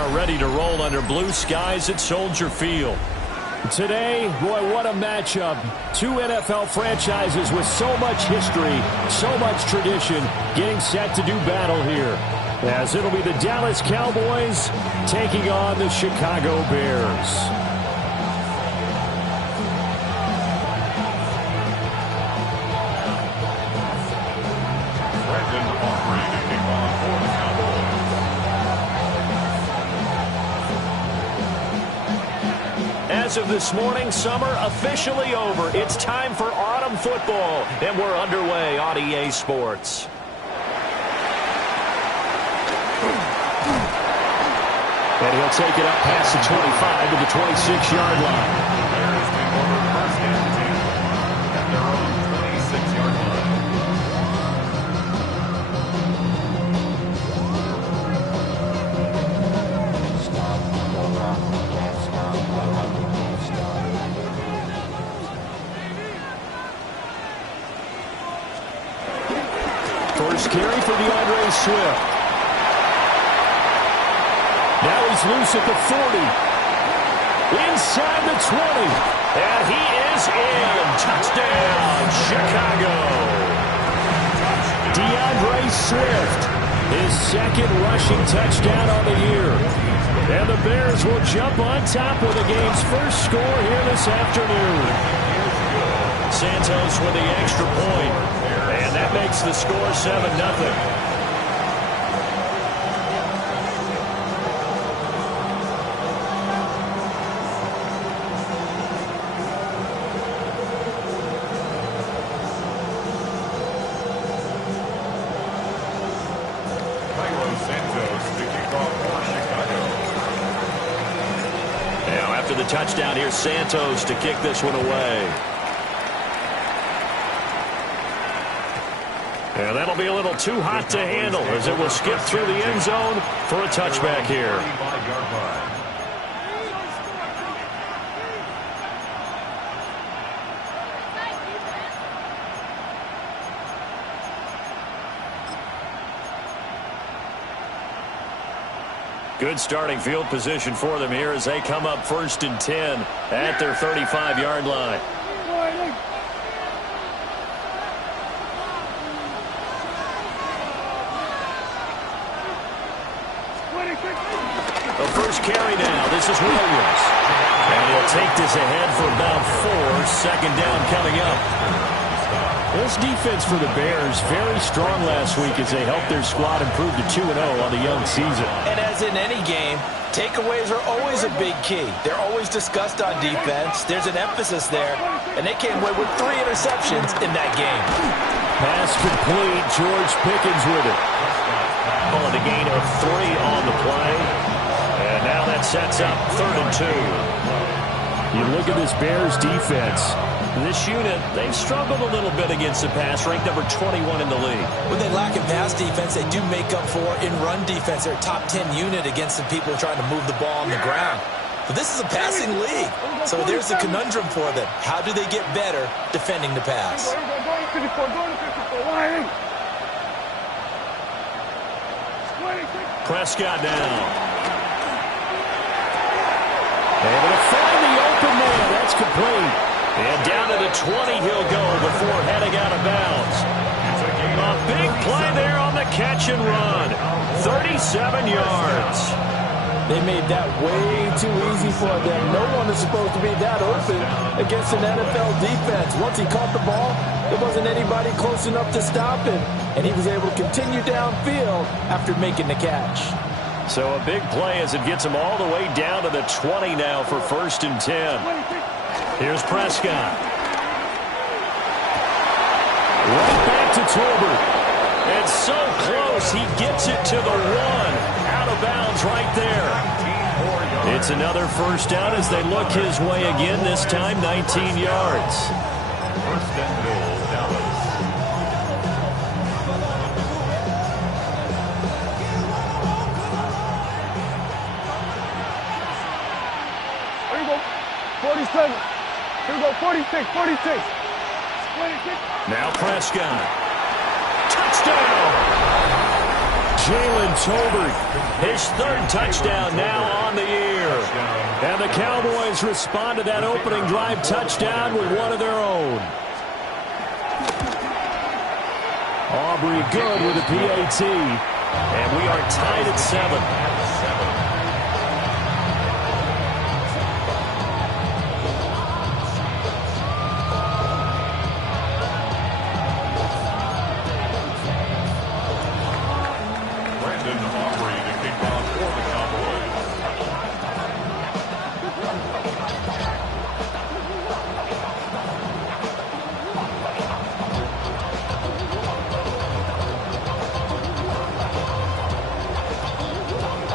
are ready to roll under blue skies at Soldier Field. Today, boy, what a matchup. Two NFL franchises with so much history, so much tradition, getting set to do battle here. As it'll be the Dallas Cowboys taking on the Chicago Bears. As of this morning, summer officially over. It's time for autumn football, and we're underway on EA Sports. And he'll take it up past the 25 to the 26-yard line. First carry for DeAndre Swift. Now he's loose at the 40. Inside the 20. And he is in. Touchdown, Chicago. DeAndre Swift, his second rushing touchdown on the year. And the Bears will jump on top with the game's first score here this afternoon. Santos with the extra point. And that makes the score 7-0. Now after the touchdown, here's Santos to kick this one away. And that'll be a little too hot to handle as it will skip through the end zone for a touchback here. Good starting field position for them here as they come up 1st and 10 at their 35-yard line. The first carry now. This is Williams. And he'll take this ahead for about 4. Second down coming up. This defense for the Bears very strong last week as they helped their squad improve to 2-0 on the young season. And as in any game, takeaways are always a big key. They're always discussed on defense. There's an emphasis there. And they came away with 3 interceptions in that game. Pass complete. George Pickens with it. Calling a gain of 3 on the play. And now that sets up 3rd and 2. You look at this Bears defense. This unit, they've struggled a little bit against the pass, ranked number 21 in the league. When they lack in pass defense, they do make up for in run defense. They're a top 10 unit against the people trying to move the ball on the ground. But this is a passing league. So there's the conundrum for them. How do they get better defending the pass? Prescott now. Able to find the open man. That's complete. And down to the 20 he'll go before heading out of bounds. A big play there on the catch and run. 37 yards. They made that way too easy for them. No one is supposed to be that open against an NFL defense. Once he caught the ball, there wasn't anybody close enough to stop him. And he was able to continue downfield after making the catch. So a big play as it gets him all the way down to the 20 now for 1st and 10. Here's Prescott. Right back to Tolbert. And so close, he gets it to the 1. Out of bounds right there. It's another first down as they look his way again, this time 19 yards. First and goal, Dallas. Here we go. 47. Here we go. 46. 46. Now Prescott. Touchdown! Jalen Tolbert. His third touchdown now on the year. And the Cowboys respond to that opening drive touchdown with one of their own. Aubrey good with a PAT. And we are tied at 7.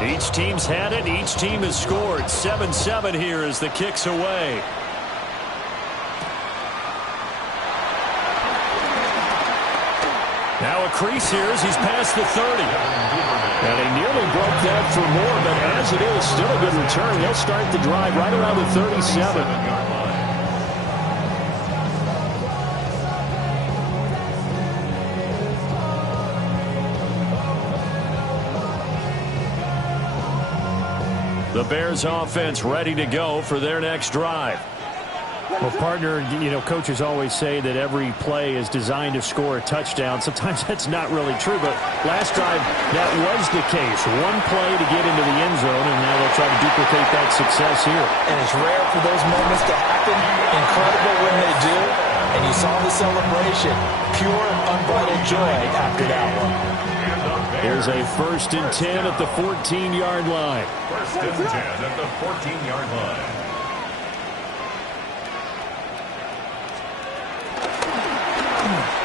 Each team's had it. Each team has scored. 7-7 here as the kick's away. Now a crease here as he's past the 30. And he nearly broke that for more, but as it is, still a good return. He'll start the drive right around the 37. The Bears offense ready to go for their next drive. Well, partner, you know, coaches always say that every play is designed to score a touchdown. Sometimes that's not really true, but last drive, that was the case. One play to get into the end zone, and now they'll try to duplicate that success here. And it's rare for those moments to happen. Incredible when they do. And you saw the celebration. Pure, unbridled joy after that one. Here's a 1st and 10 at the 14-yard line. 1st and 10 at the 14-yard line.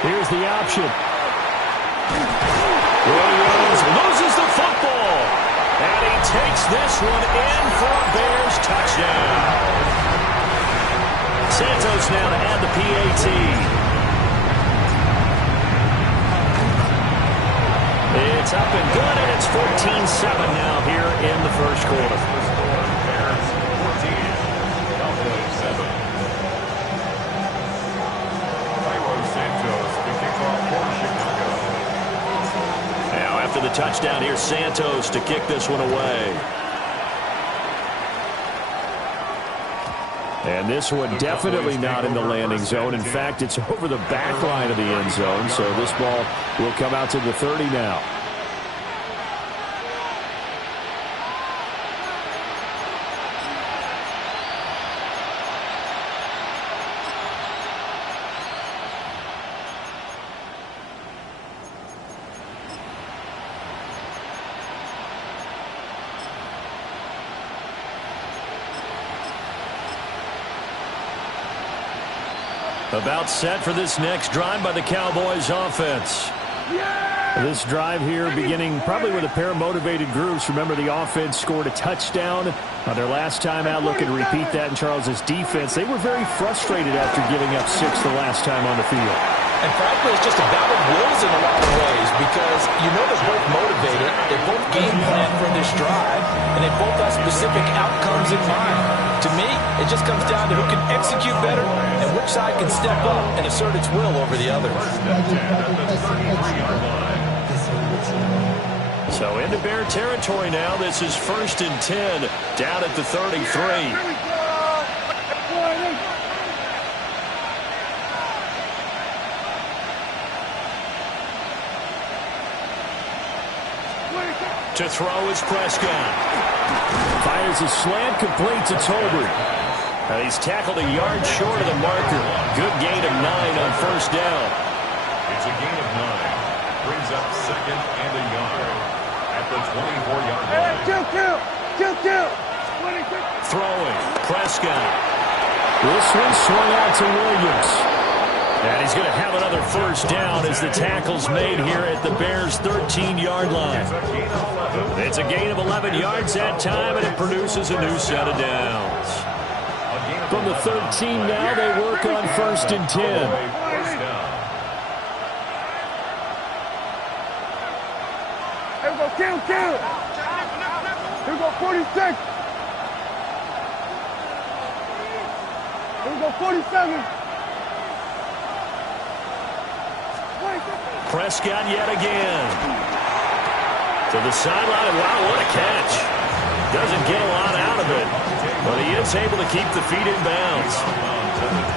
Here's the option. Williams loses the football. And he takes this one in for a Bears touchdown. Santos now to add the PAT. It's up and good, and it's 14-7 now here in the first quarter. Bears 14, Cowboys 7. Santos, the kickoff for Chicago. Now after the touchdown, here's Santos to kick this one away. And this one definitely not in the landing zone. In fact, it's over the back line of the end zone, so this ball will come out to the 30 now. About set for this next drive by the Cowboys offense. This drive here beginning probably with a pair of motivated groups. Remember, the offense scored a touchdown on their last time out. Looking to repeat that in Charles's defense. They were very frustrated after giving up 6 the last time on the field. And frankly, it's just a battle of wills in a lot of ways because you know they're both motivated. They both game plan for this drive, and they both have specific outcomes in mind. To me, it just comes down to who can execute better and which side can step up and assert its will over the other. So into Bear territory now. This is 1st and 10 down at the 33. To throw is Prescott. Fires a slant, complete to Tolbert. And he's tackled a yard short of the marker. Good gain of 9 on 1st down. It's a gain of 9. Brings up 2nd and a yard at the 24-yard line. Kill. Throwing. Prescott. This one swung out to Williams. And he's going to have another 1st down as the tackle's made here at the Bears' 13-yard line. It's a gain of 11 yards that time, and it produces a new set of downs. From the 13 now, they work on 1st and 10. Here we go, kill. Here we go, 46. Here we go, 47. Prescott yet again. To the sideline. Wow, what a catch. Doesn't get a lot out of it, but he is able to keep the feet in bounds.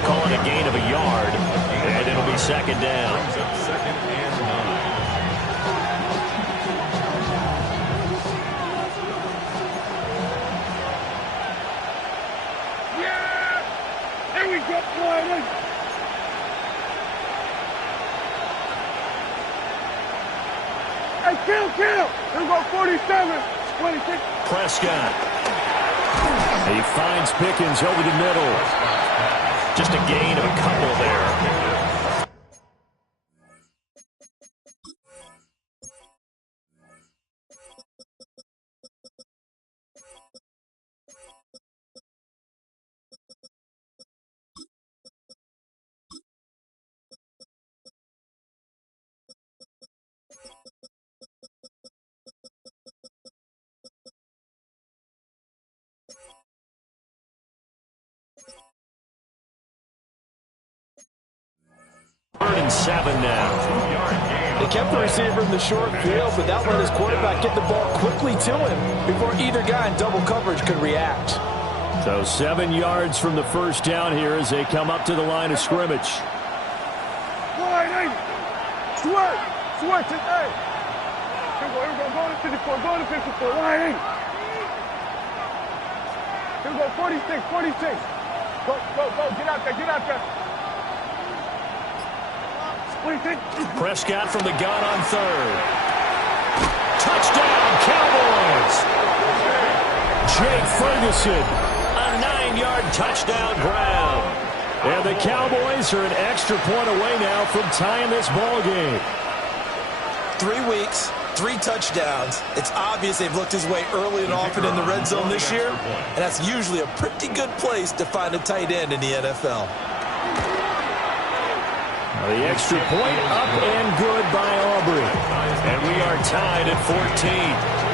Call it a gain of a yard, and it'll be second down. Second and 9. Yeah! There we go, boy. Hey, kill! Here we go, 47, 26. Prescott. He finds Pickens over the middle. Just a gain of a couple there. Third and 7 now. They kept the receiver in the short field, but that let his quarterback get the ball quickly to him before either guy in double coverage could react. So 7 yards from the first down here as they come up to the line of scrimmage. Line 8. Sweat today. Here we go, go to 54, go to 54, line 8. Here we go, 46. Go, get out there. Prescott from the gun on third. Touchdown, Cowboys! Jake Ferguson, a 9-yard touchdown ground. And the Cowboys are an extra point away now from tying this ball game. 3 weeks, 3 touchdowns. It's obvious they've looked his way early and often in the red zone this year, and that's usually a pretty good place to find a tight end in the NFL. The extra point up and good by Aubrey. And we are tied at 14.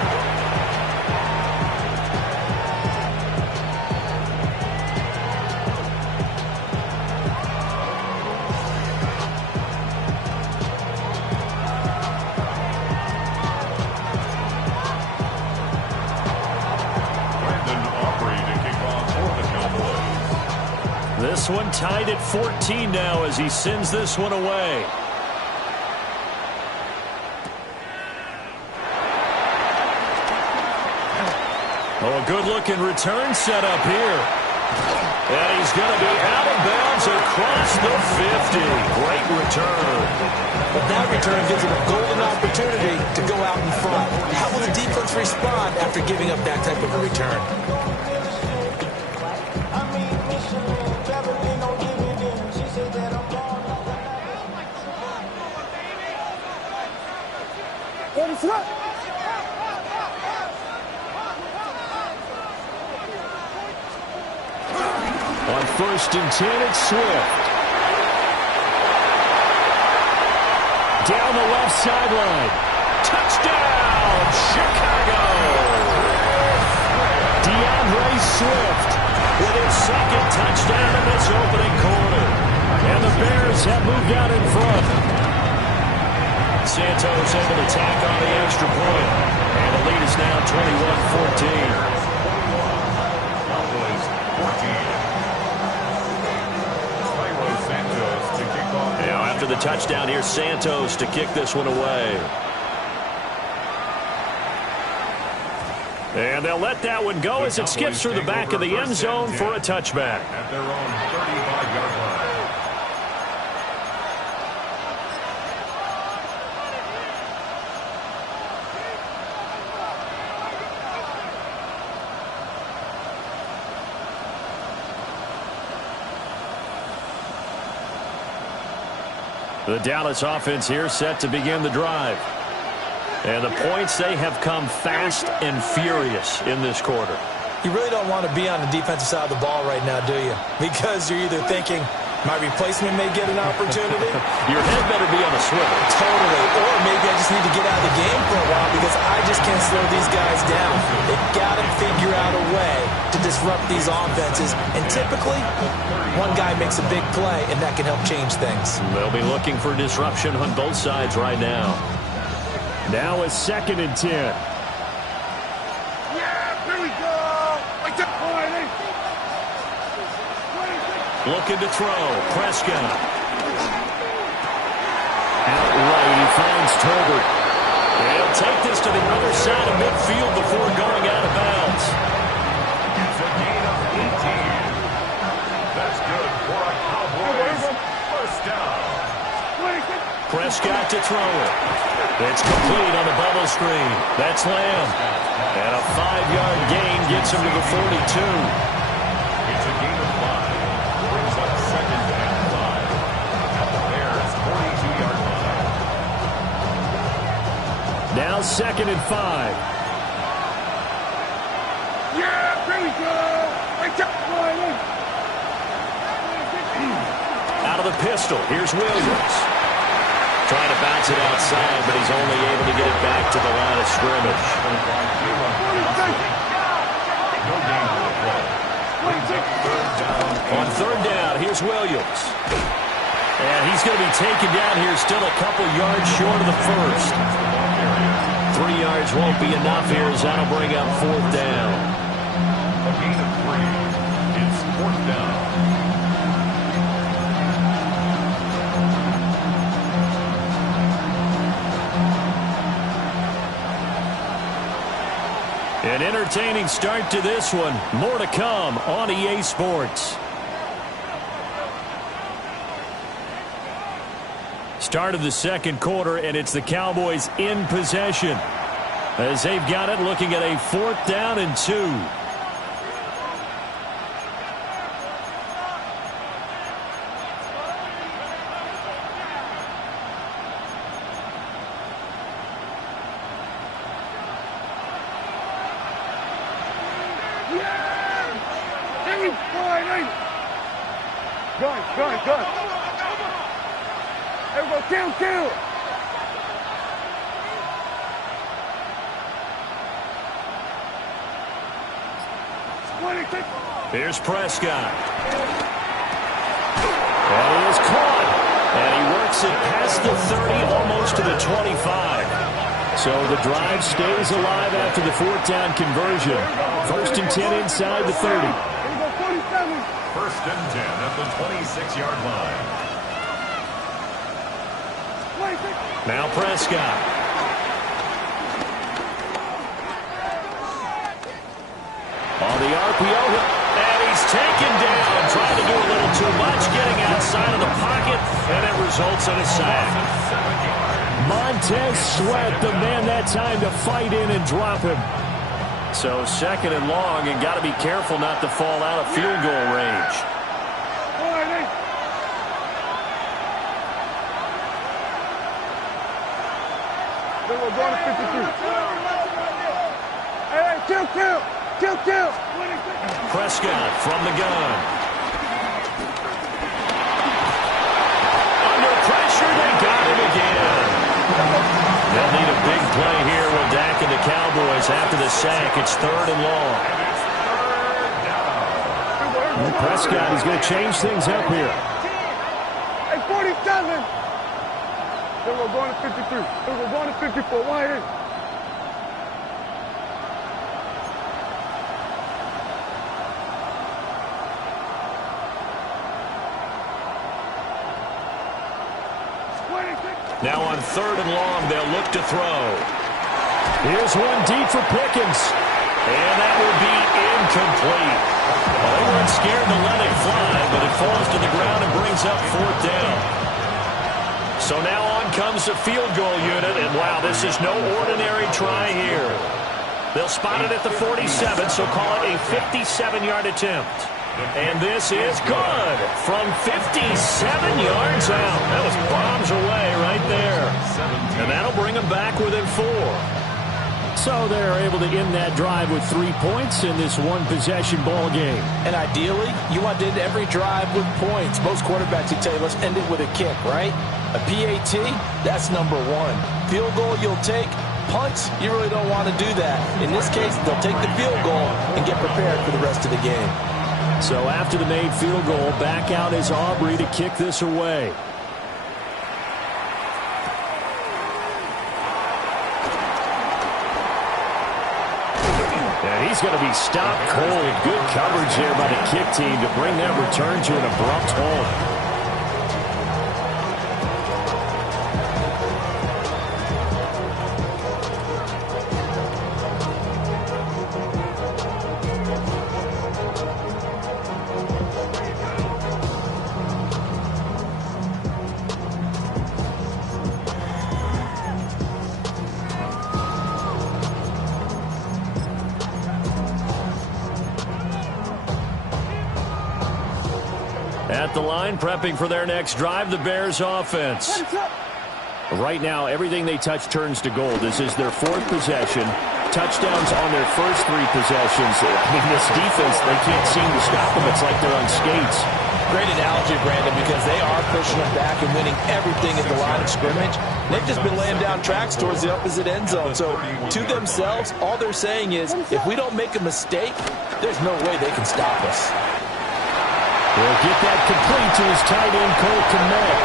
This one tied at 14 now as he sends this one away. Oh, a good-looking return set up here. And he's going to be out of bounds across the 50. Great return. But that return gives him a golden opportunity to go out in front. How will the defense respond after giving up that type of a return? On 1st and 10, it's Swift. Down the left sideline. Touchdown, Chicago! DeAndre Swift with his second touchdown in this opening quarter. And the Bears have moved out in front. Santos able to tack on the extra point. And the lead is now 21-14. Cowboys 14. Now after the touchdown, here's Santos to kick this one away. And they'll let that one go as it skips through the back of the end zone for a touchback. At their own 35-yard line. The Dallas offense here set to begin the drive. And the points, they have come fast and furious in this quarter. You really don't want to be on the defensive side of the ball right now, do you? Because you're either thinking, my replacement may get an opportunity. Your head better be on a swivel. Totally. Or maybe I just need to get out of the game for a while because I just can't slow these guys down. They've got to figure out a way to disrupt these offenses. And typically, one guy makes a big play, and that can help change things. They'll be looking for disruption on both sides right now. Now a 2nd and 10. Yeah, here we go. Looking to throw. Prescott. Outright, he finds Tolbert. He'll take this to the other side of midfield before going out of bounds. It's a gain of 18. That's good for a Cowboys first down. Prescott to throw it. It's complete on the bubble screen. That's Lamb. And a 5-yard gain gets him to the 42. It's a gain of 5. Brings up 2nd and 5. At the Bears' 42-yard line. Now 2nd and 5. Yeah, here we go. Out of the pistol. Here's Williams. Trying to bounce it outside, but he's only able to get it back to the line of scrimmage. No gain on the play. Brings up 3rd down. On 3rd down, here's Williams. And he's going to be taken down here still a couple yards short of the first. 3 yards won't be enough here as that'll bring up 4th down. A gain of 3. It's 4th down. An entertaining start to this one. More to come on EA Sports. Start of the 2nd quarter, and it's the Cowboys in possession as they've got it, looking at a 4th down and 2. Gun. Everybody, kill. Here's Prescott. And he is caught. And he works it past the 30, almost to the 25. So the drive stays alive after the 4th down conversion. 1st and 10 inside the 30. 1st and 10 at the 26-yard line. Now Prescott. On the RPO, and he's taken down. Trying to do a little too much, getting outside of the pocket, and it results in a sack. Montez Sweat, the man that time to fight in and drop him. So 2nd and long, and got to be careful not to fall out of field goal range. Then we're going to 53. Hey, kill. Prescott from the gun. Under pressure, they got him again. They'll need a big play here with Dak and the Cowboys after the sack. It's 3rd and long. And Prescott is going to change things up here. Hey, 47. Then we're going to 53. Then we're going to 54. Wide in. Now on 3rd and long, they'll look to throw. Here's one deep for Pickens. And that will be incomplete. Well, they weren't scared to let it fly, but it falls to the ground and brings up 4th down. So now on comes the field goal unit, and wow, this is no ordinary try here. They'll spot it at the 47, so call it a 57-yard attempt. And this is good from 57 yards out. That was bombs away right there. And that'll bring them back within 4. So they're able to end that drive with 3 points in this one-possession ball game. And ideally, you want to end every drive with points. Most quarterbacks would tell you, let's end it with a kick, right? A PAT, that's number 1. Field goal you'll take. Punts, you really don't want to do that. In this case, they'll take the field goal and get prepared for the rest of the game. So after the made field goal, back out is Aubrey to kick this away. He's going to be stopped cold. Good coverage there by the kick team to bring that return to an abrupt halt. At the line, prepping for their next drive, the Bears offense. Right now, everything they touch turns to gold. This is their fourth possession. Touchdowns on their first three possessions. I mean, this defense, they can't seem to stop them. It's like they're on skates. Great analogy, Brandon, because they are pushing them back and winning everything at the line of scrimmage. They've just been laying down tracks towards the opposite end zone. So, to themselves, all they're saying is, if we don't make a mistake, there's no way they can stop us. He'll get that complete to his tight end, Cole Kmet.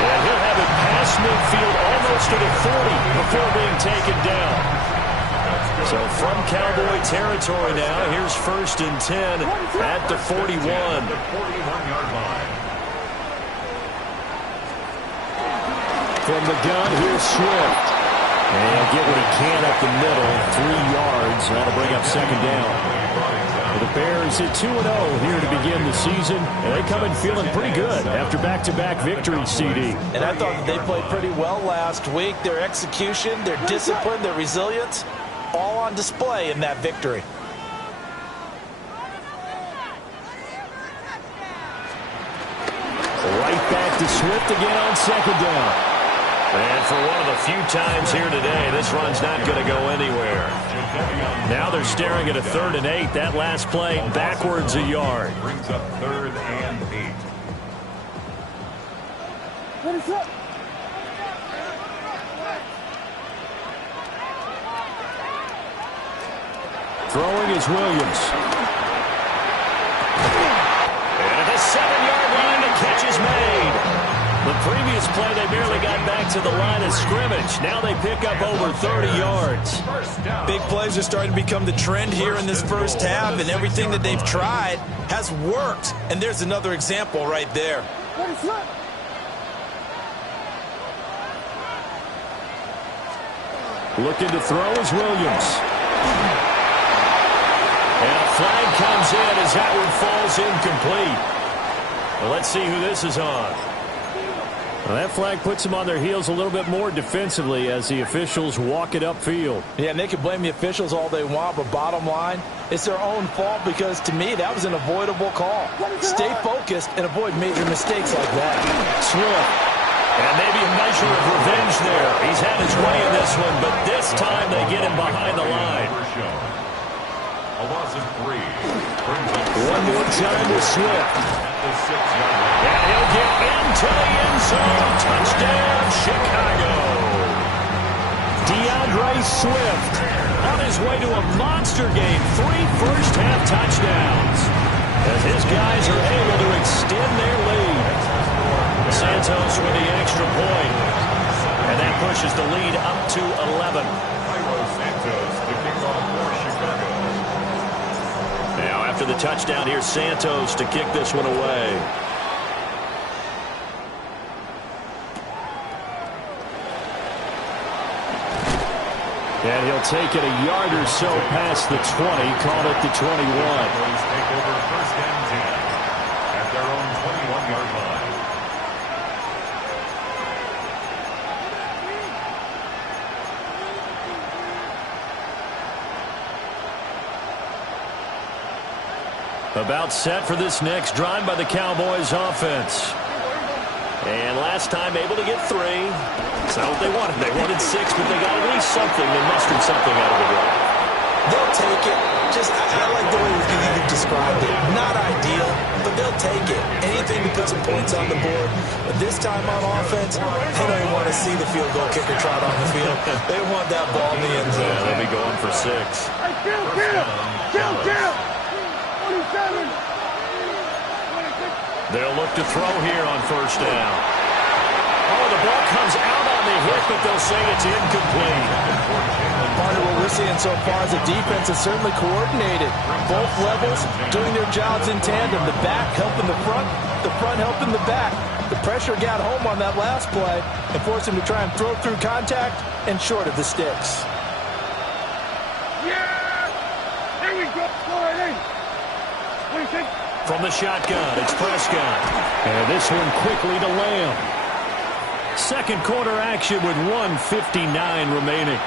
And he'll have it past midfield almost to the 40 before being taken down. So from Cowboy territory now, here's 1st and 10 at the 41. From the gun, here's Swift. And he'll get what he can up the middle, 3 yards. That'll bring up 2nd down. The Bears at 2-0 here to begin the season, and they come in feeling pretty good after back-to-back victories, CD. And I thought that they played pretty well last week. Their execution, their discipline, their resilience, all on display in that victory. Right back to Swift again on 2nd down. And for one of the few times here today, this run's not going to go anywhere. Now they're staring at a 3rd and 8. That last play backwards a yard. Brings up 3rd and 8. Throwing is Williams. And at the 7-yard line, the catch is made. The previous play, they barely got back to the line of scrimmage. Now they pick up over 30 yards. Big plays are starting to become the trend here in this first half, and everything that they've tried has worked. And there's another example right there. Looking to throw is Williams. And a flag comes in as that one falls incomplete. Well, let's see who this is on. Well, that flag puts them on their heels a little bit more defensively as the officials walk it upfield. Yeah, and they can blame the officials all they want, but bottom line, it's their own fault because, to me, that was an avoidable call. Stay focused and avoid major mistakes like that. Swift. And maybe a measure of revenge there. He's had his way in this one, but this time they get him behind the line. A loss of 3. One more time with Swift. And he'll get into the end zone. Touchdown, Chicago. DeAndre Swift on his way to a monster game. 3 first-half touchdowns as his guys are able to extend their lead. Santos with the extra point. And that pushes the lead up to 11. Santos to kick off for Chicago. Now after the touchdown, here's Santos to kick this one away. And he'll take it a yard or so past the 20, call it the 21. Cowboys take over 1st and 10 at their own 21-yard line. About set for this next drive by the Cowboys offense. And last time able to get 3. That's not what they wanted. They wanted 6, but they got at least something. They mustered something out of the drive. They'll take it. I like the way you described it. Not ideal, but they'll take it. Anything to put some points on the board. But this time on offense, they don't even want to see the field goal kicker trot on the field. They want that ball in the end zone. Yeah, they'll be going for 6. They'll look to throw here on 1st down. Oh, the ball comes out on the hit, but they'll say it's incomplete. Partner, what we're seeing so far is the defense is certainly coordinated. Both levels doing their jobs in tandem. The back helping the front helping the back. The pressure got home on that last play and forced him to try and throw through contact and short of the sticks. Yeah! There we go. Go ahead. What do you think? From the shotgun, it's Prescott. And this one quickly to Lamb. Second quarter action with 1:59 remaining.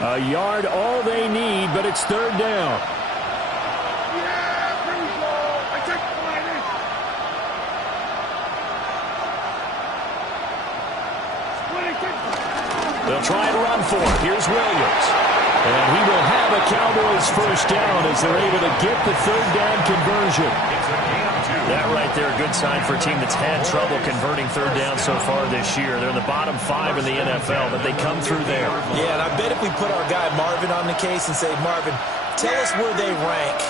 A yard all they need, but it's third down. Yeah, there we go. I checked the line in. What do you think? They'll try and run for it. Here's Williams. And he will have a Cowboys first down as they're able to get the third down conversion. That right there, a good sign for a team that's had trouble converting third down so far this year. They're in the bottom 5 in the NFL, but they come through there. Yeah, and I bet if we put our guy Marvin on the case and say, Marvin, tell us where they rank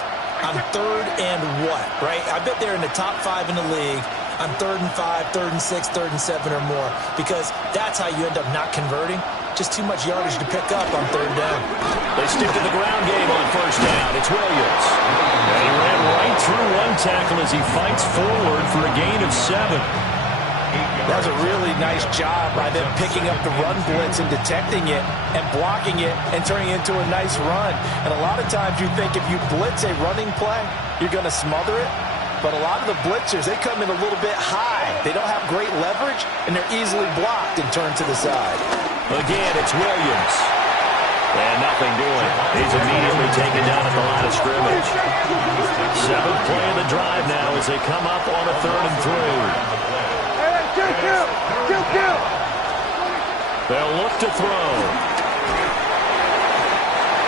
on third and what, right? I bet they're in the top 5 in the league on 3rd and 5, 3rd and 6, 3rd and 7 or more, because that's how you end up not converting. Just too much yardage to pick up on third down. They stick to the ground game on first down. It's Williams. And he ran right through one tackle as he fights forward for a gain of 7. That was a really nice job by them picking up the run blitz and detecting it and blocking it and turning it into a nice run. And a lot of times you think if you blitz a running play, you're going to smother it. But a lot of the blitzers, they come in a little bit high. They don't have great leverage, and they're easily blocked and turned to the side. Again, it's Williams. And nothing doing. He's immediately taken down at the line of scrimmage. 7th play of the drive now as they come up on a 3rd and 3. Hey, kill. They'll look to throw.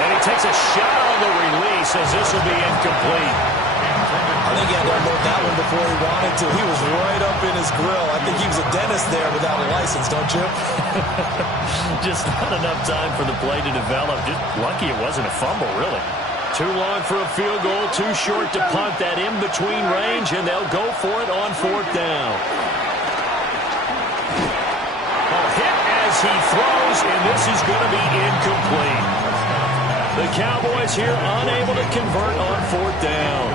And he takes a shot on the release as this will be incomplete. I think he had to unload that one before he wanted to. He was right up in his grill. I think he was a dentist there without a license, don't you? Just not enough time for the play to develop. Just lucky it wasn't a fumble, really. Too long for a field goal, too short to punt. That in-between range, and they'll go for it on 4th down. A hit as he throws, and this is going to be incomplete. The Cowboys here unable to convert on 4th down.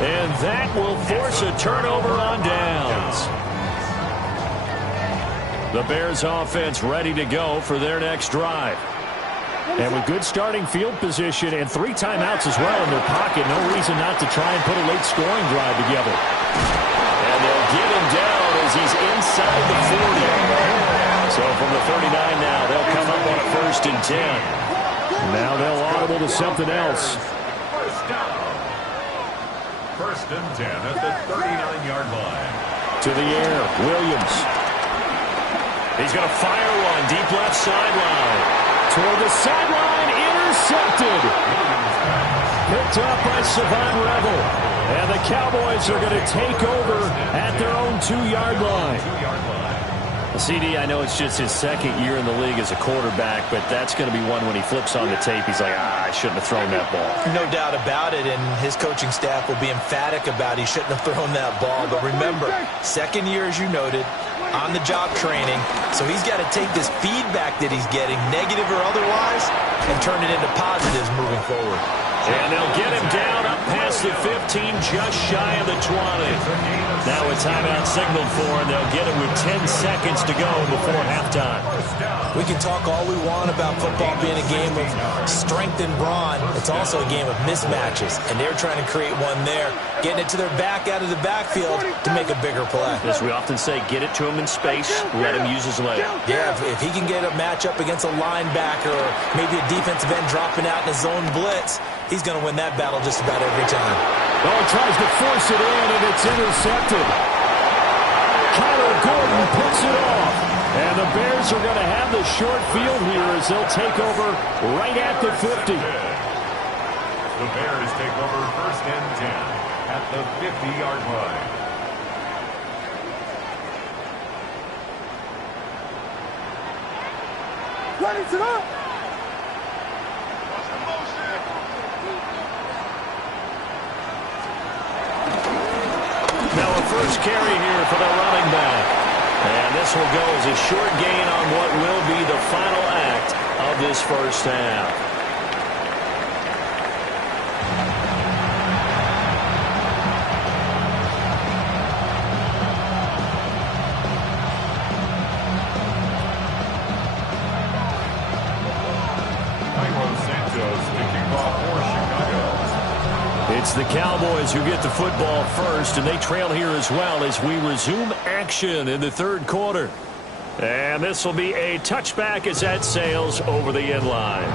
And that will force a turnover on downs. The Bears offense ready to go for their next drive. And with good starting field position and 3 timeouts as well in their pocket, no reason not to try and put a late scoring drive together. And they'll get him down as he's inside the 40. So from the 39 now, they'll come up on a 1st and 10. Now they'll audible to something else. 1st and 10 at the 39-yard line. To the air, Williams. He's going to fire one deep left sideline. Toward the sideline, intercepted. Picked up by Savon Revel. And the Cowboys are going to take over at their own 2-yard line. CD, I know it's just his 2nd year in the league as a quarterback, but that's going to be one when he flips on the tape, he's like, I shouldn't have thrown that ball. No doubt about it, and his coaching staff will be emphatic about he shouldn't have thrown that ball. But remember, 2nd year, as you noted, on-the-job training, so he's got to take this feedback that he's getting, negative or otherwise, and turn it into positives moving forward. And they'll get him down up past the 15, just shy of the 20. Now a timeout signaled for, and they'll get it with 10 seconds to go before halftime. We can talk all we want about football being a game of strength and brawn. It's also a game of mismatches, and they're trying to create one there, getting it to their back out of the backfield to make a bigger play. As we often say, get it to him in space, let him use his leg. Yeah, if he can get a matchup against a linebacker or maybe a defensive end dropping out in a zone blitz, he's going to win that battle just about every time. Oh, tries to force it in, and it's intercepted. Kyler Gordon picks it off. And the Bears are going to have the short field here as they'll take over right at the 50. The Bears take over 1st and 10 at the 50-yard line. Ready to go. Now a first carry here for the running back. And this will go as a short gain on what will be the final act of this first half. It's the Cowboys who get the football first, and they trail here as well as we resume action in the third quarter. And this will be a touchback as that sails over the end line.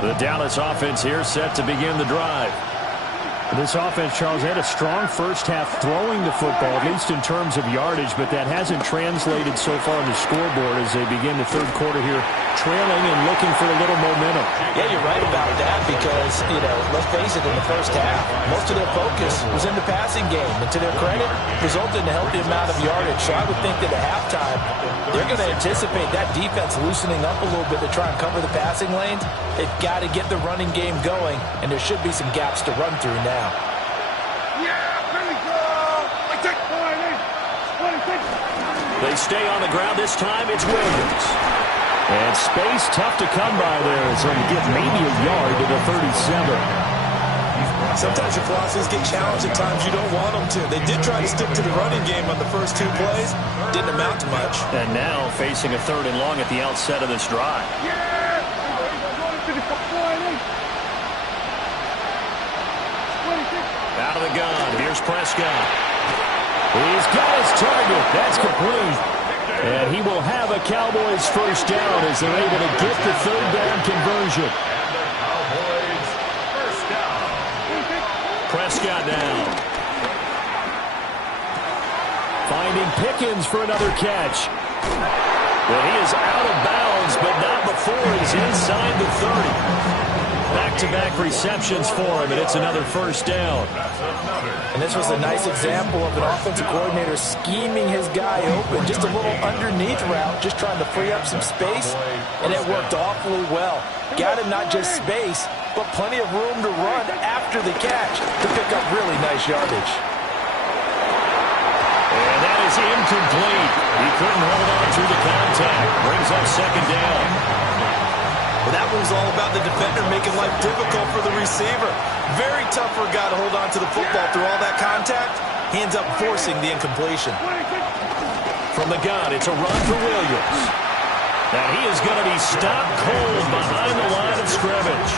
The Dallas offense here set to begin the drive. This offense, Charles, had a strong first half throwing the football, at least in terms of yardage, but that hasn't translated so far on the scoreboard as they begin the third quarter here, trailing and looking for a little momentum. Yeah, you're right about that because, let's face it, in the first half, most of their focus was in the passing game. And to their credit, resulted in a healthy amount of yardage. So I would think that at halftime, they're going to anticipate that defense loosening up a little bit to try and cover the passing lanes. They've got to get the running game going, and there should be some gaps to run through now. They stay on the ground. This time it's Williams. And space tough to come by there as they get maybe a yard to the 37. Sometimes your philosophies get challenged at times you don't want them to. They did try to stick to the running game on the first two plays. Didn't amount to much. And now facing a third and long at the outset of this drive. Out of the gun. Here's Prescott. He's got his target. That's complete. And he will have a Cowboys first down as they're able to get the third down conversion. Cowboys first down. Prescott down. Finding Pickens for another catch. Well, he is out of bounds, but not before he's inside the 30. Back-to-back receptions for him, and it's another first down. And this was a nice example of an offensive coordinator scheming his guy open. Just a little underneath route, just trying to free up some space, and it worked awfully well. Got him not just space, but plenty of room to run after the catch to pick up really nice yardage. And that is incomplete. He couldn't hold on through the contact. Brings up second down. Well, that one was all about the defender making life difficult for the receiver. Very tough for a guy to hold on to the football through all that contact. He ends up forcing the incompletion. From the gun, it's a run for Williams. And he is going to be stopped cold behind the line of scrimmage.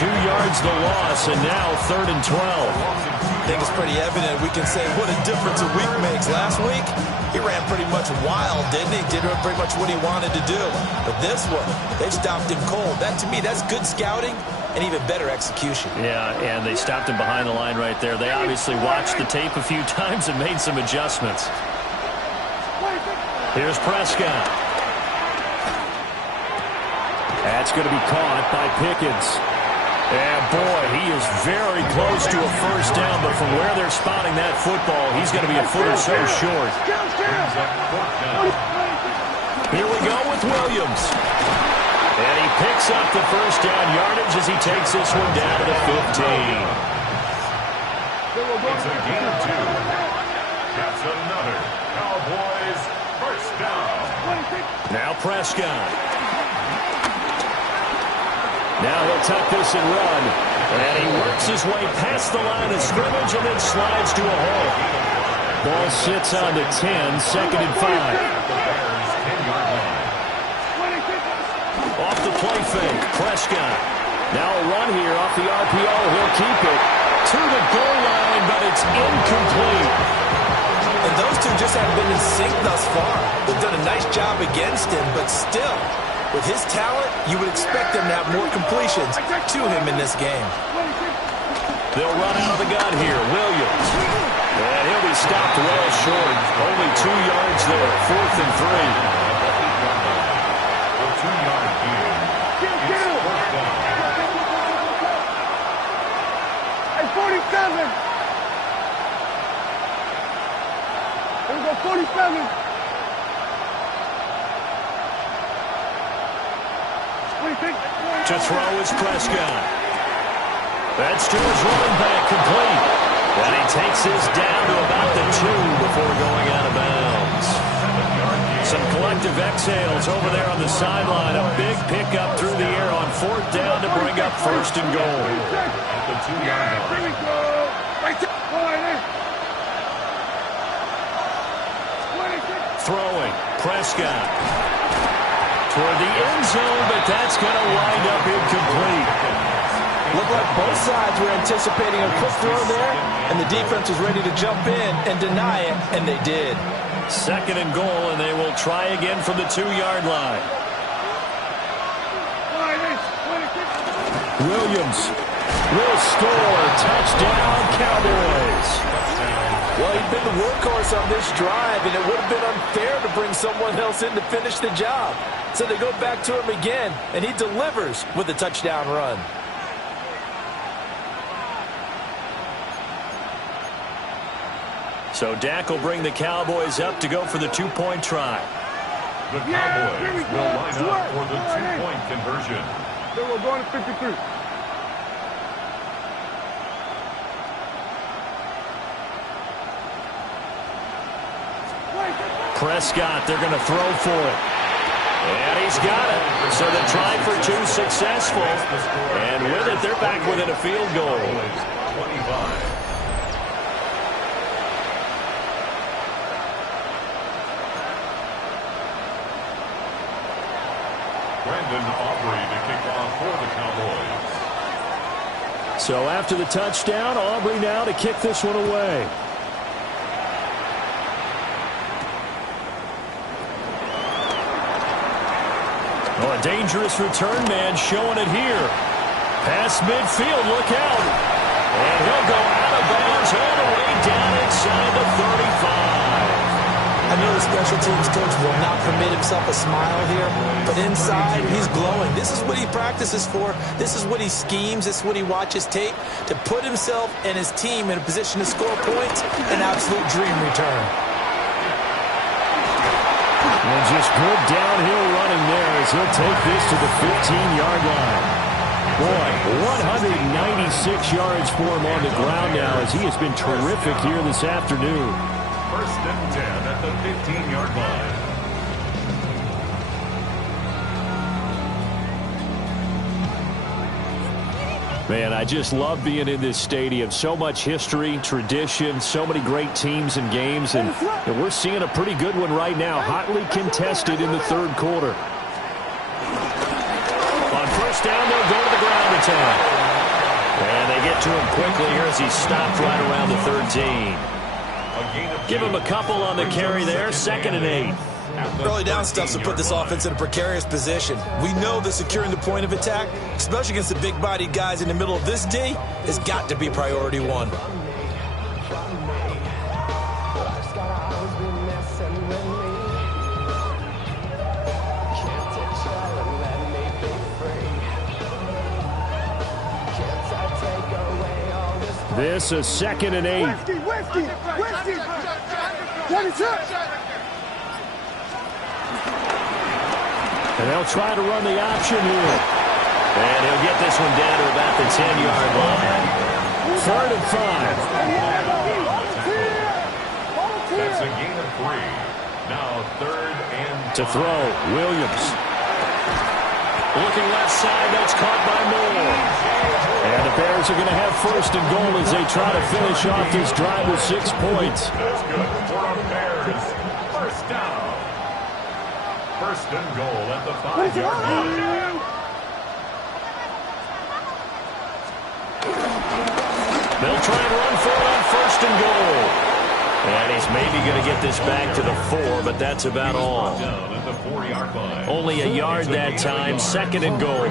2 yards the loss, and now 3rd and 12. I think it's pretty evident. We can say what a difference a week makes. Last week, he ran pretty much wild, didn't he? Did pretty much what he wanted to do. But this one, they've stopped him cold. That, to me, that's good scouting and even better execution. Yeah, and they stopped him behind the line right there. They obviously watched the tape a few times and made some adjustments. Here's Prescott. That's going to be caught by Pickens. And, boy, he is very close to a first down, but from where they're spotting that football, he's going to be a foot or so short. Here we go with Williams. And he picks up the first down yardage as he takes this one down to the 15. It's a gain of 2. That's another Cowboys first down. Now Prescott. Now he'll tuck this and run. And he works his way past the line of scrimmage and then slides to a hole. Ball sits on the 10, 2nd and 5. Off the play fake, Prescott. Now a run here off the RPO. He'll keep it to the goal line, but it's incomplete. And those two just haven't been in sync thus far. They've done a nice job against him, but still, with his talent, you would expect them to have more completions to him in this game. They'll run out of the gun here. Williams. And he'll be stopped well short. Only 2 yards there. 4th and 3. A 2-yard gain. It's fourth down. Hey, 47. Here we go, 47. To throw is Prescott. That's to his running back, complete. And he takes this down to about the 2 before going out of bounds. Some collective exhales over there on the sideline. A big pickup through the air on 4th down to bring up 1st and goal. At the 2-yard line. Here we go. Right there. Throwing, Prescott. Toward the end zone, but that's going to wind up incomplete. Looked like both sides were anticipating a quick throw there, and the defense was ready to jump in and deny it, and they did. 2nd and goal, and they will try again from the 2-yard line. Williams will score. Touchdown, Cowboys. Well, he'd been the workhorse on this drive, and it would have been unfair to bring someone else in to finish the job. So they go back to him again, and he delivers with a touchdown run. So Dak will bring the Cowboys up to go for the 2-point try. The Cowboys will line up for the 2-point conversion. Then we're going to 53. Prescott, they're going to throw for it. And he's got it. So the try for 2 successful. And with it, they're back within a field goal. 25. Brandon Aubrey to kick off for the Cowboys. So after the touchdown, Aubrey now to kick this one away. Oh, a dangerous return man showing it here. Past midfield, look out. And he'll go out of bounds all the way down inside the 35. I know the special teams coach will not permit himself a smile here, but inside, he's glowing. This is what he practices for. This is what he schemes. This is what he watches tape to put himself and his team in a position to score points. An absolute dream return. And just good downhill running there as he'll take this to the 15-yard line. Boy, 196 yards for him on the ground now as he has been terrific here this afternoon. 1st and 10 at the 15-yard line. Man, I just love being in this stadium. So much history, tradition, so many great teams and games, and we're seeing a pretty good one right now, hotly contested in the 3rd quarter. On 1st down, they'll go to the ground attack. And they get to him quickly here as he stopped right around the 13. Give him a couple on the carry there, 2nd and 8. Early down stuffs will put this offense in a precarious position. We know that securing the point of attack, especially against the big-bodied guys in the middle of this D, has got to be priority 1. This is 2nd and 8. Westy. What is up? And they'll try to run the option here. And he'll get this one down to about the 10-yard line. 3rd and 5. That's a gain of 3. Now 3rd and 5. To throw, Williams. Looking left side, that's caught by Moore. And the Bears are going to have 1st and goal as they try to finish off this drive with 6 points. That's good for our Bears. 1st down. 1st and goal at the 5-yard line. They'll try and run for it on 1st and goal. And he's maybe going to get this back to the 4, but that's about all. Only a yard that time, 2nd and goal.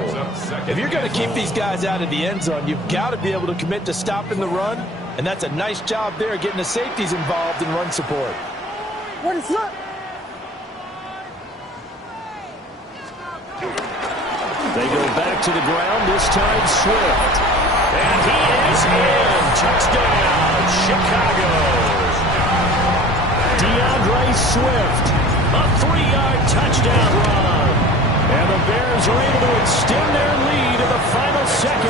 If you're going to keep these guys out of the end zone, you've got to be able to commit to stopping the run, and that's a nice job there getting the safeties involved in run support. What is up? They go back to the ground, this time Swift. And he is in. Touchdown, Chicago. DeAndre Swift. A 3-yard touchdown run. And the Bears are able to extend their lead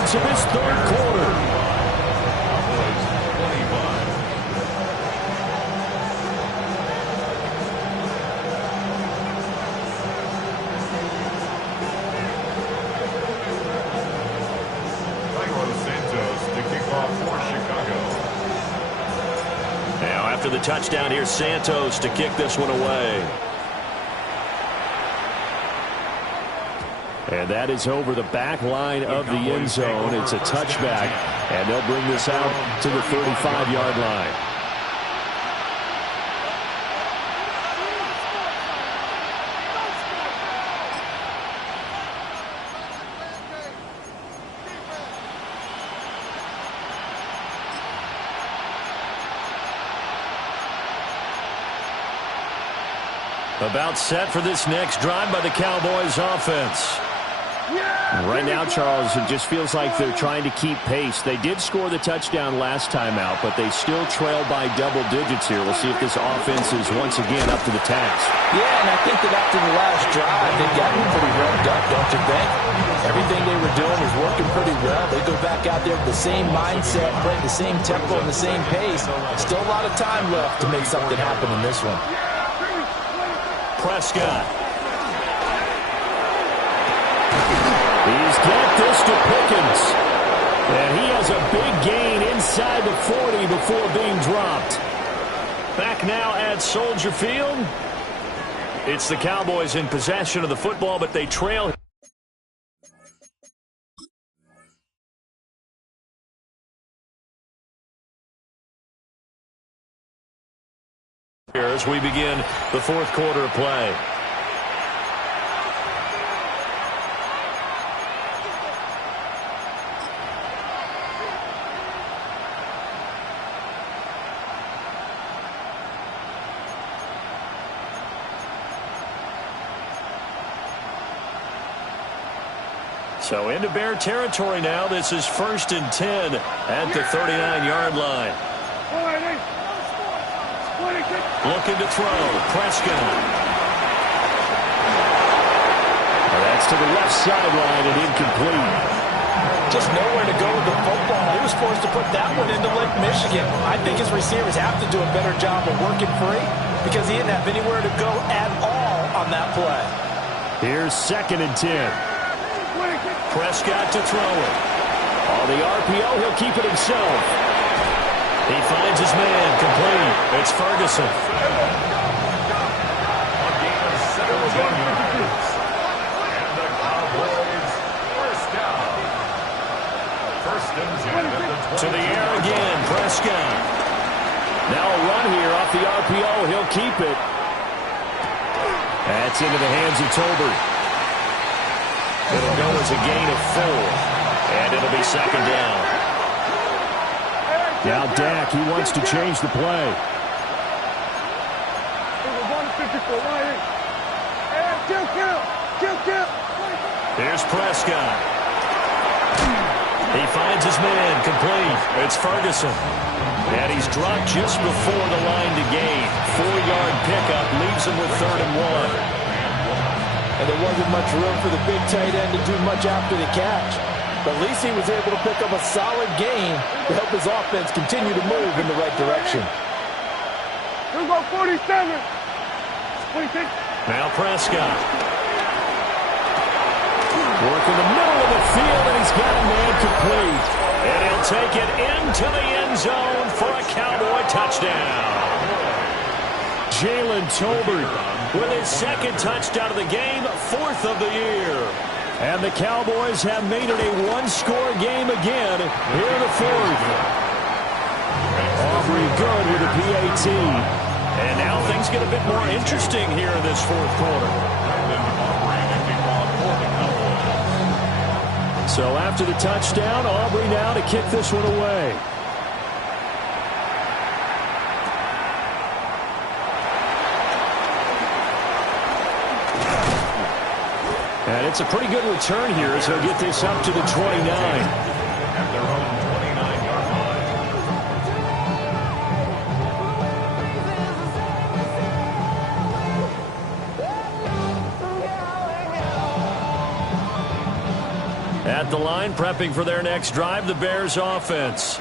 minutes of this third quarter. Cowboys 25. Santos to kick off for Chicago. Now after the touchdown, here's Santos to kick this one away. And that is over the back line of the end zone. It's a touchback, and they'll bring this out to the 35-yard line. About set for this next drive by the Cowboys offense. Right now, Charles, it just feels like they're trying to keep pace. They did score the touchdown last time out, but they still trail by double digits here. We'll see if this offense is once again up to the task. Yeah, and I think that after the last drive, they've gotten pretty revved up, don't you think? Everything they were doing was working pretty well. They go back out there with the same mindset, playing the same tempo and the same pace. Still a lot of time left to make something happen in this one. Prescott. He's got this to Pickens. And he has a big gain inside the 40 before being dropped. Back now at Soldier Field. It's the Cowboys in possession of the football, but they trail here as we begin the fourth quarter of play. So into Bear territory now. This is 1st and 10 at the 39-yard line. Looking to throw. Prescott. That's to the left sideline and incomplete. Just nowhere to go with the football. He was forced to put that one into Lake Michigan. I think his receivers have to do a better job of working free because he didn't have anywhere to go at all on that play. Here's 2nd and 10. Prescott to throw it. On the RPO, he'll keep it himself. He finds his man, complete. It's Ferguson. A gain of 17 yards. And the Cowboys first down. 1st and 10 at the 20. To the air again, Prescott. Now a run here off the RPO. He'll keep it. That's into the hands of Tolbert. It'll go as a gain of 4. And it'll be 2nd down. Now Dak, he wants to change the play. Here's Prescott. He finds his man, complete. It's Ferguson. And he's dropped just before the line to gain. 4-yard pickup leaves him with 3rd and 1. And there wasn't much room for the big tight end to do much after the catch. But at least he was able to pick up a solid gain to help his offense continue to move in the right direction. Here we go, 47. 26. Now Prescott. Working the middle of the field, and he's got a man complete. And he'll take it into the end zone for a Cowboy touchdown. Jalen Tolbert With his 2nd touchdown of the game, 4th of the year. And the Cowboys have made it a one-score game again here in the 4th. Aubrey good with a PAT. And now things get a bit more interesting here in this 4th quarter. So after the touchdown, Aubrey now to kick this one away. And it's a pretty good return here as he'll get this up to the 29. At their own 29-yard line. At at the line, prepping for their next drive, the Bears offense.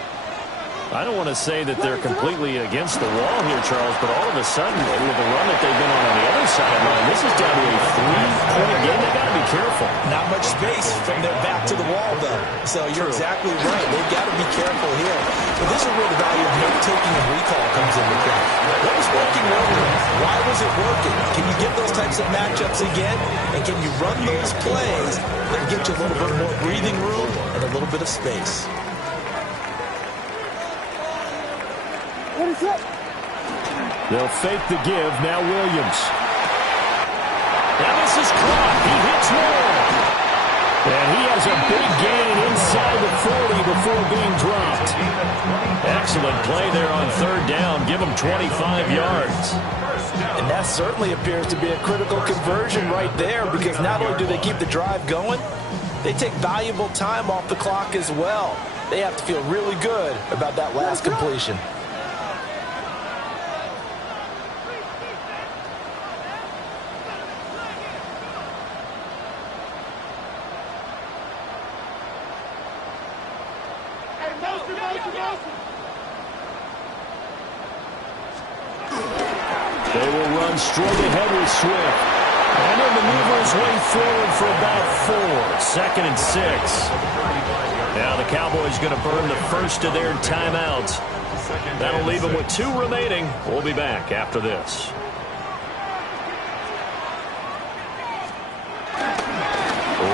I don't want to say that they're completely against the wall here, Charles, but all of a sudden, with the run that they've been on the other sideline, this is down to a 3-point game. They've got to be careful. Not much space from their back to the wall, though. So you're exactly right. They've got to be careful here. But this is where the value of note-taking and recall comes into play. What was working earlier? Why was it working? Can you get those types of matchups again? And can you run those plays that get you a little bit more breathing room and a little bit of space? They'll fake the give. Now Williams. Now this is caught. He hits more. And he has a big gain inside the 40 before being dropped. Excellent play there on third down. Give him 25 yards. And that certainly appears to be a critical conversion right there, because not only do they keep the drive going, they take valuable time off the clock as well. They have to feel really good about that last completion. They will run straight ahead with Swift. And he'll maneuver his way forward for about 4. 2nd and 6. Now the Cowboys going to burn the first of their timeouts. That'll leave them with 2 remaining. We'll be back after this.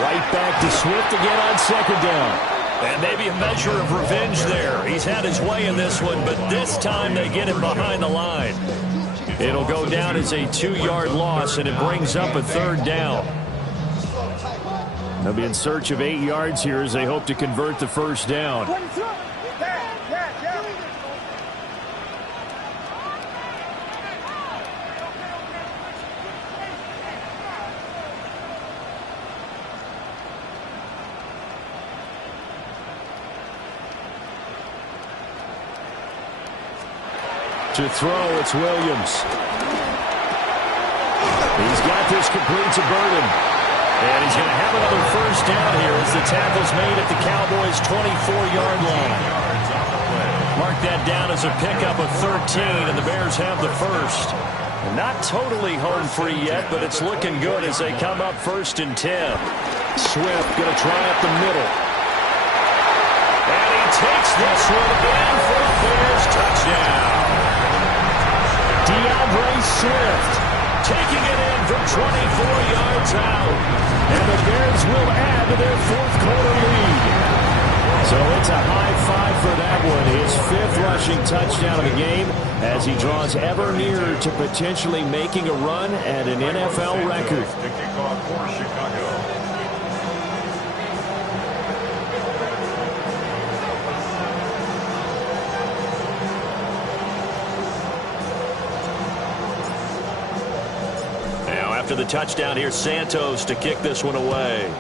Right back to Swift again on 2nd down. And maybe a measure of revenge there. He's had his way in this one, but this time they get him behind the line. It'll go down as a 2-yard loss, and it brings up a 3rd down. They'll be in search of 8 yards here as they hope to convert the first down. To throw, it's Williams. He's got this complete to Burden. And he's going to have another first down here as the tackle's made at the Cowboys' 24-yard line. Mark that down as a pickup of 13, and the Bears have the first. Not totally home free yet, but it's looking good as they come up 1st and 10. Swift going to try up the middle. And he takes this one in for a Bears touchdown. DeAndre Swift taking it in from 24 yards out. And the Bears will add to their 4th quarter lead. So it's a high 5 for that one. His 5th rushing touchdown of the game as he draws ever nearer to potentially making a run at an NFL record. The kickoff for Chicago. After the touchdown, here's Santos to kick this one away.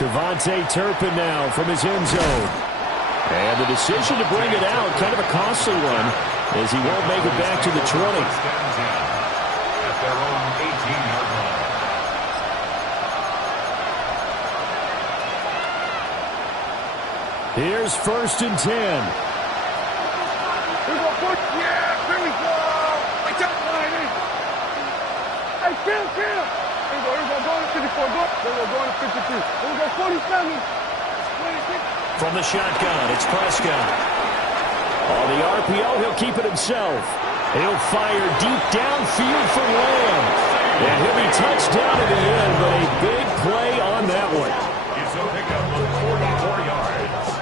Kevontae Turpin now from his end zone. And the decision to bring it out, kind of a costly one, as he won't make it back to the 20. At their own 18-yard line. Here's 1st and 10. From the shotgun, it's Prescott. On the RPO, he'll keep it himself. He'll fire deep downfield for Lamb. And he'll be touched down to the end, but a big play on that one. It's a pickup of 44 yards.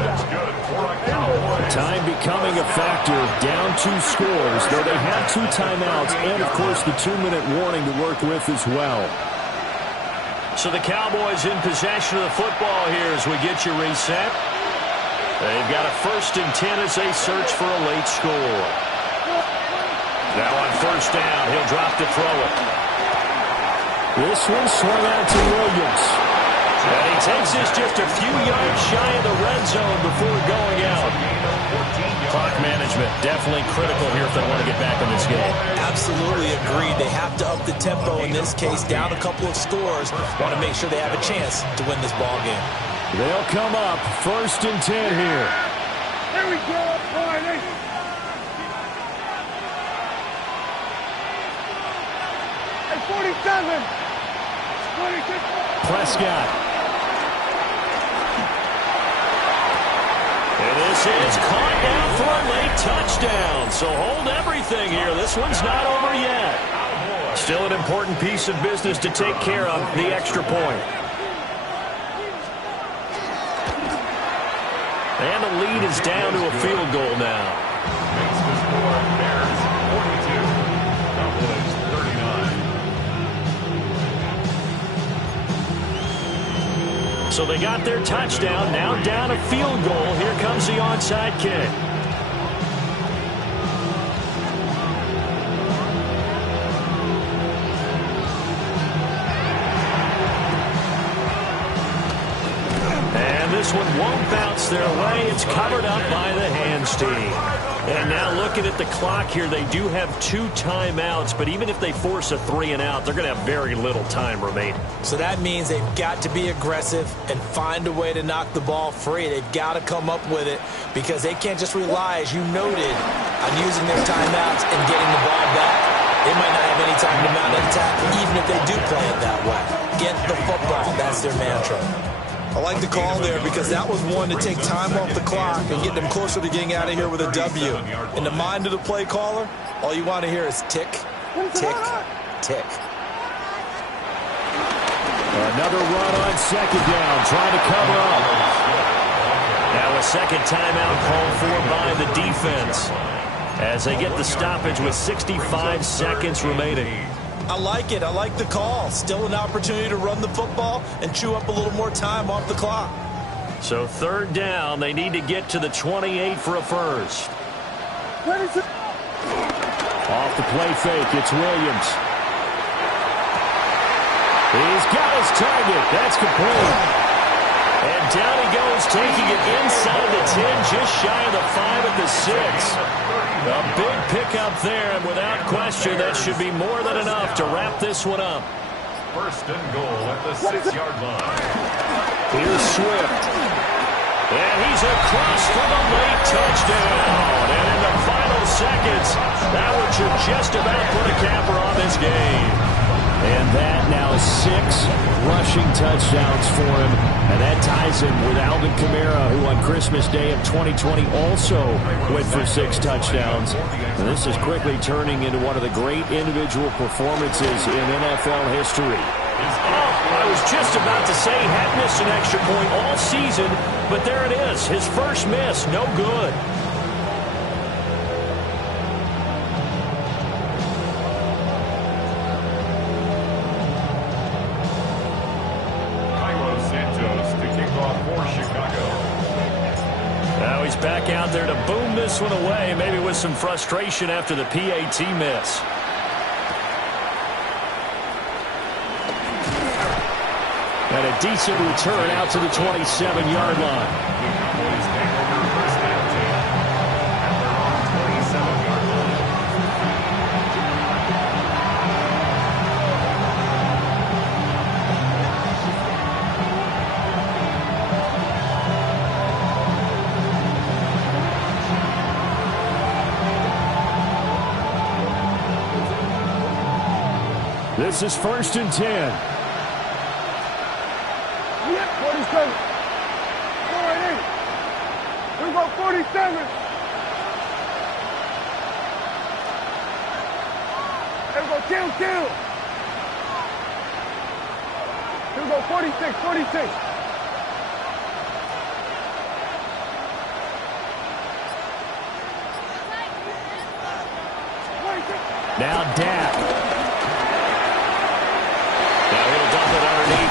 That's good for a Cowboys. Time becoming a factor, down 2 scores, though they have 2 timeouts and, of course, the 2-minute warning to work with as well. So the Cowboys in possession of the football here as we get you reset. They've got a 1st and 10 as they search for a late score. Now on 1st down, he'll drop to throw it. This one swung out to Williams. And he takes this just a few yards shy of the red zone before going out. Clock management management. Definitely critical here if they want to get back in this game. Absolutely agreed. They have to up the tempo in this case, down a couple of scores. Want to make sure they have a chance to win this ball game. They'll come up 1st and 10 here. Here we go. All right, hey. Hey, 47. 26. Prescott. And this is caught down for a late touchdown. So hold everything here. This one's not over yet. Still an important piece of business to take care of, the extra point. And the lead is down to a field goal now. Makes the score Bears 42, Cowboys 39. So they got their touchdown, now down a field goal. Here comes the onside kick. And this one won't bounce their way. It's covered up by the hands team. And now looking at the clock here, they do have 2 timeouts, but even if they force a 3-and-out, they're going to have very little time remaining. So that means they've got to be aggressive and find a way to knock the ball free. They've got to come up with it because they can't just rely, as you noted, on using their timeouts and getting the ball back. They might not have any time to mount an attack, even if they do play it that way. Get the football. That's their mantra. I like the call there because that was one to take time off the clock and get them closer to getting out of here with a W. In the mind of the play caller, all you want to hear is tick, tick, tick. Another run on 2nd down, trying to cover up. Now a second timeout called for by the defense as they get the stoppage with 65 seconds remaining. I like it. I like the call. Still an opportunity to run the football and chew up a little more time off the clock. So 3rd down, they need to get to the 28 for a first. Off the play fake, it's Williams. He's got his target. That's complete. And down he goes, taking it inside the 10, just shy of the 5 at the 6. A big pickup there, and without question, that should be more than enough to wrap this one up. 1st and goal at the 6-yard line. Here's Swift. And he's across for the late touchdown. And in the final seconds, that one should just about put a capper on this game. And that now 6 rushing touchdowns for him. And that ties him with Alvin Kamara, who on Christmas Day of 2020 also went for 6 touchdowns. And this is quickly turning into one of the great individual performances in NFL history. I was just about to say he hadn't missed an extra point all season, but there it is. His first miss, no good. Now he's back out there to boom this one away, maybe with some frustration after the PAT miss. And a decent return out to the 27-yard line. This is 1st and 10. Yep, 47. All right, hey. Here we go, 47. Here we go, kill. Here we go, 46, 46. Now Dak.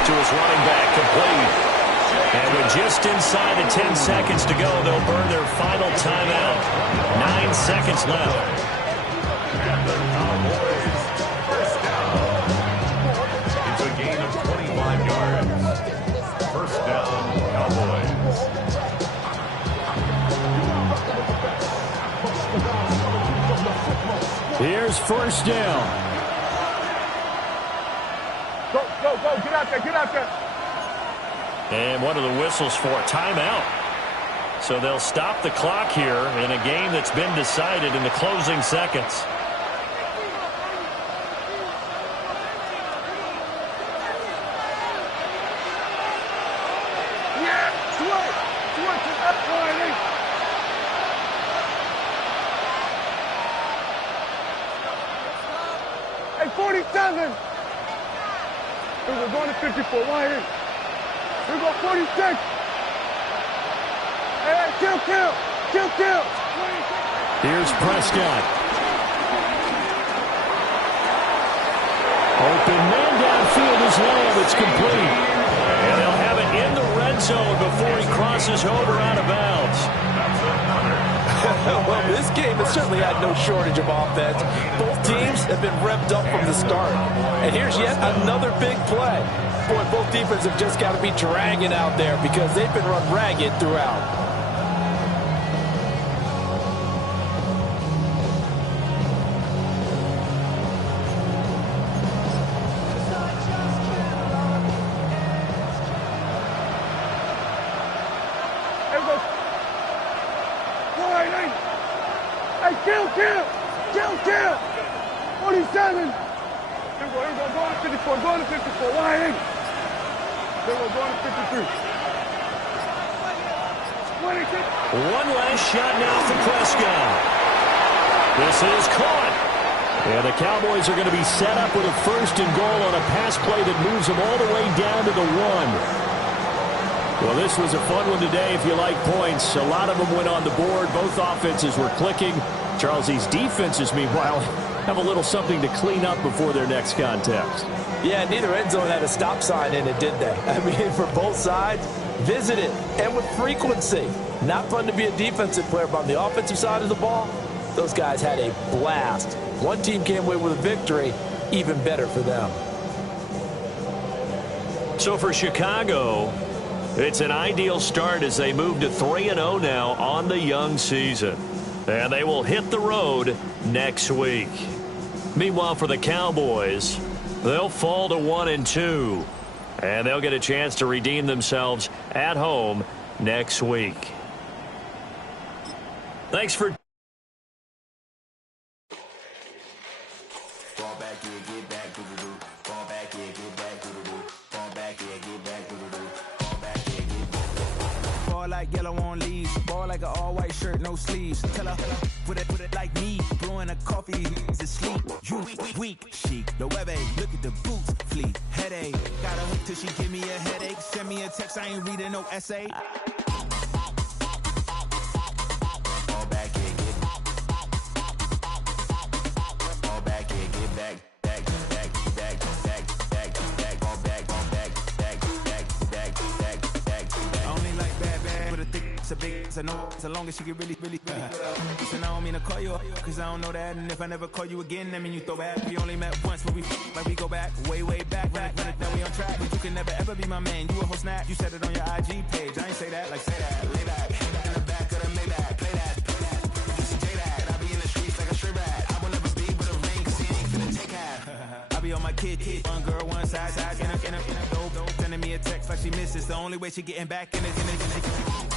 To his running back, complete. And with just inside the 10 seconds to go, they'll burn their final timeout. 9 seconds left. And the Cowboys first down. It's a gain of 25 yards. First down, Cowboys. is first down. Go, go, go. Get out there, get out there. And what are the whistles for? Timeout. So they'll stop the clock here in a game that's been decided in the closing seconds. Yeah, Stewart to that point. Hey, 47. We're going to 54. Why ain't? We go 46. Hey, kill. Here's Prescott. Open man downfield is Lamb. It's complete. And they'll have it in the red zone before he crosses over out of bounds. Well, this game has certainly had no shortage of offense. Both teams have been revved up from the start. And here's yet another big play. Boy, both defenses have just got to be dragging out there because they've been run ragged throughout. Kill. 47. Here we go. Go to 54. Go to 54. Why ain't? Then we're going to 53. 26. One last shot now for Prescott. This is caught. And the Cowboys are going to be set up with a first and goal on a pass play that moves them all the way down to the 1. Well, this was a fun one today if you like points. A lot of them went on the board. Both offenses were clicking. Charles, these defenses, meanwhile, have a little something to clean up before their next contest. Yeah, neither end zone had a stop sign in it, did they? I mean, for both sides, visit it, and with frequency. Not fun to be a defensive player, but on the offensive side of the ball, those guys had a blast. One team came away with a victory, even better for them. So for Chicago, it's an ideal start as they move to 3-0 now on the young season. And they will hit the road next week. Meanwhile, for the Cowboys, they'll fall to 1-2. And they'll get a chance to redeem themselves at home next week. Thanks for... Like yellow on leaves, ball like an all-white shirt, no sleeves. Tell her, put it like me, blowing a coffee, he's asleep. You weak, chic, the web look at the boots, fleet, headache. Got a hook till she give me a headache. Send me a text, I ain't reading no essay. Fall back, get back. It's a big, it's a no, so long as she get really Listen, I don't mean to call you up, cause I don't know that. And if I never call you again, that mean you throw back. We only met once, but we go back, way back. Run it, now we on track. But you can never ever be my man. You a whole snap, you said it on your IG page. I ain't say that, like say that. Lay back, in the back of the Maybach. Play that. This is J-Dad, I be in the streets like a stray rat. I will never be with a ring, cause he ain't finna take half. I be on my kid, one girl, one side, in a dope. Sending me a text like she misses. The only way she getting back in it.